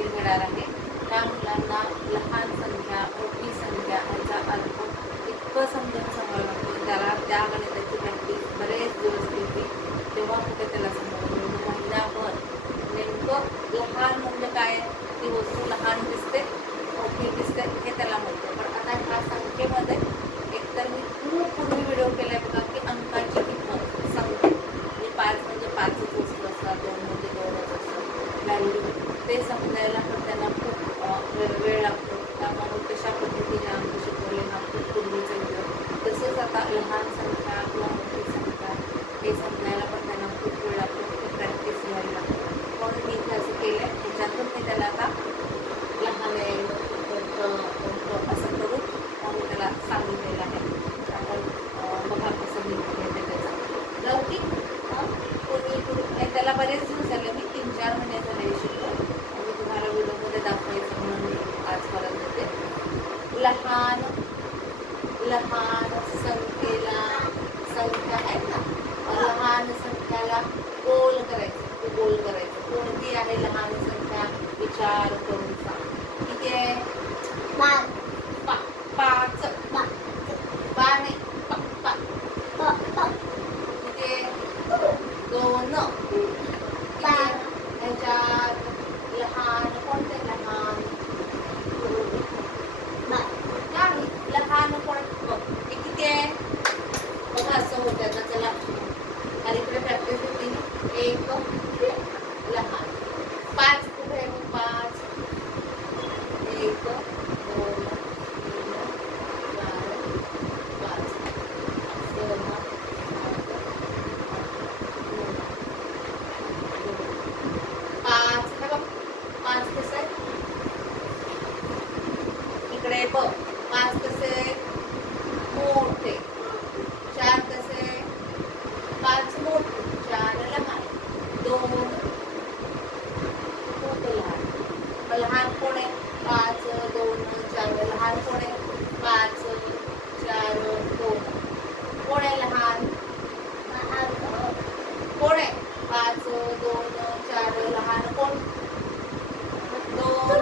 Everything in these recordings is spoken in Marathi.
खेळ घेणार आहे. त्या मुलांना लहान संख्या, मोठी संख्या याचा अर्थ इतकं समजून सांगावं लागतं. त्याला त्या गणिताची प्रॅक्टिस बरेच दिवस केली, तेव्हा कुठे त्याला समजलं. महिनाभर नेमकं लहान म्हणजे काय, ती वस्तू लहान दिसते, मोठी दिसते हे त्याला माहिती. पण आता ह्या संख्येमध्ये एकतर मी खूप पूर्वी व्हिडिओ केलाय बघा की अंकाची किंमत संख्या म्हणजे 5 म्हणजे 5च वस्तू असतात, 2 म्हणजे 2च असतात, व्हॅल्यू ते समजायला पण त्यांना खूप वेळ लागतो. त्यामुळे कशा पद्धतीने अंक शिकवले हा खूप पूर्वीचा व्हिडिओ. तसंच आता लहान संख्या किंवा मोठी संख्या हे समजायला पण त्यांना खूप वेळ लागतो, ते प्रॅक्टिस घ्यावी लागते. म्हणून मी इथे असं केलं आहे, ह्याच्यातून मी त्याला आता लहान आहे मोठं असं करून मी त्याला सांगितलेलं आहे. आपण बघा कसं मी घेते त्याचा लौकिक पूर्वी त्याला बरेच दिवस झाले, मी 3-4 महिने झाले शिकतो. मी तुम्हाला व्हिडिओमध्ये दाखवायचं म्हणून आज परत देते. लहान लहान संख्येला संख्या आहेत ना, लहान संख्याला गोल करायचं, गोल करायचं. कोणती आहे लहान संख्या विचार करून सांग. किती आहे? 5. 5 नाही, 5 किती आहे? 2. ह्याच्यात लहान कोणते? लहान नाही, लहान कोण बघ हे किती आहे बघा. असं होतं आता त्याला अलीकडे प्रॅक्टिस होती. 1 लहान 5 कुठे आहे? 5 1 2 3 4 5 6 5 हे बघ 5 कसं आहे इकडे बघ. 5 कसे मोठे, 4 कसे 5 मोठे, 4 लहान, 2 खूप लहान. लहान कोण आहे? 5 2 4 लहान कोण आहे? 5 4 2 कोण आहे लहान? कोण आहे? 5 2 4 लहान कोण? 2.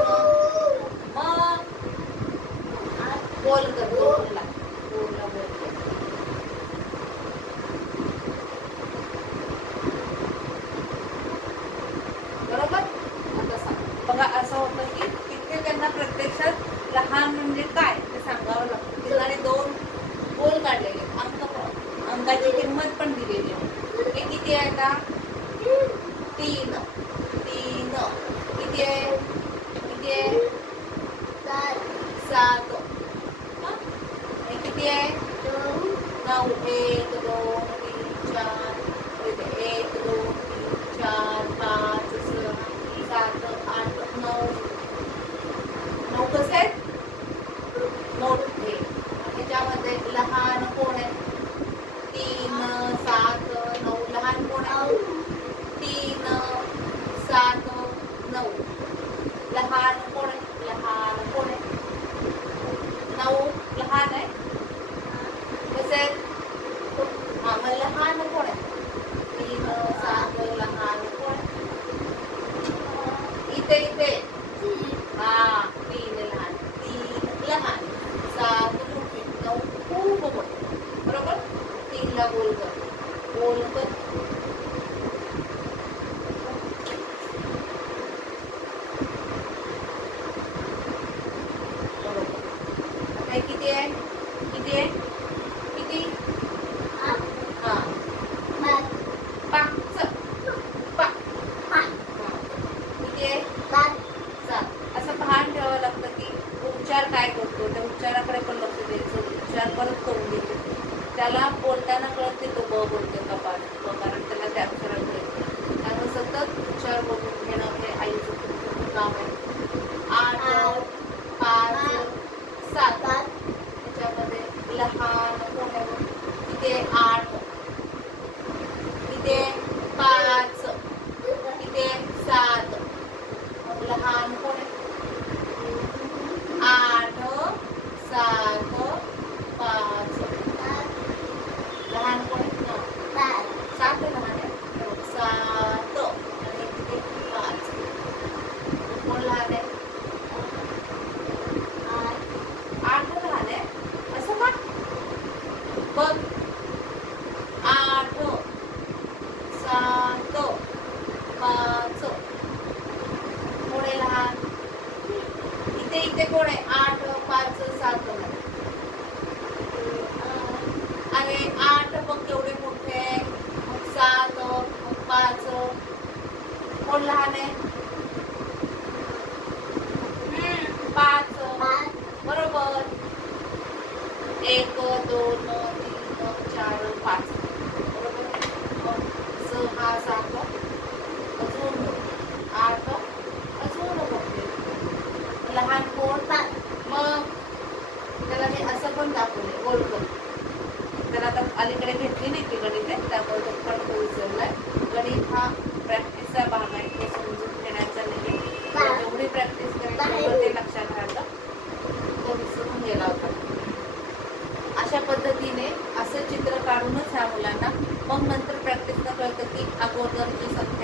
मग बोल कर, 2 ला बोल कर. बरोबर. आता सांग बघा. असं होतं की तिथे त्यांना प्रत्यक्षात लहान म्हणजे काय ते सांगावं लागतं. तिला 2 गोल काढलेले, अंकाची किंमत पण दिलेली आहे. हे किती आहे आता? 3. किती आहे? किती आहे? 7. हे किती आहे? 9. 1 2 3 4 1 2 3 4 5 6 7 8 9 कसं आहेत? मोठे. ह्याच्यामध्ये लहान कोण आहे? 3 7 9 लहान कोण आहे? 3 7 9 लहान कोण आहे? लहान कोण आहे? 9 लहान आहे. कसे हा मग लहान कोण आहे? 3 7 लहान कोण आहे? इथे हा 3 लहान, 3 लहान, 7 मोठे, 9 खूप मोठे. बरोबर. 3 ला गोल कर, गोल कर. बरोबर. किती आहे? किती आहे? किती? हा 5 किती आहे? 7. असं भान ठेवावं लागतं की उच्चार काय करतो, त्या उच्चाराकडे पण लक्ष द्यायचं. उच्चार परत करून द्यायचे. त्याला बोलताना कळत नाही तो ब बोलतो का 5 कारण त्याला त्या अक्षरात येते. त्यामुळे सतत उच्चार बघून घेणं हे आईचं खूप काम आहे. 8 5 7 त्याच्यामध्ये लहान कोण आहे? किती आहे? 8. किती आहे? 5. किती आहे? 7. लहान कोण आहे? 8 7 5 लहान कोण आहे? 7 लहान आहे. 7 आणि किती? 5 कोण इथे कोण आहे 8 5 7 अरे 8 बघ केवढे मोठे आहे, मग 7 मग 5 कोण लहान आहे 5 बरोबर 1 2 3 4 5 बरोबर. मग 6 7 अजून 8 अजून मोठे लहान कोण मग त्याला मी असं पण दाखवले गोल कर. त्याला आता अलीकडे घेतली नाही की गणित आहे त्यामुळे तो पण तो विसरलाय. गणित हा प्रॅक्टिसचा भाग आहे, तो समजून घेण्याचा नाही. जेवढी प्रॅक्टिस करायची तेवढं ते लक्षात राहतं. तो विसरून गेला होता. अशा पद्धतीने असं चित्र काढूनच ह्या मुलांना मग नंतर प्रॅक्टिसला कळतं की अगोदरची संख्या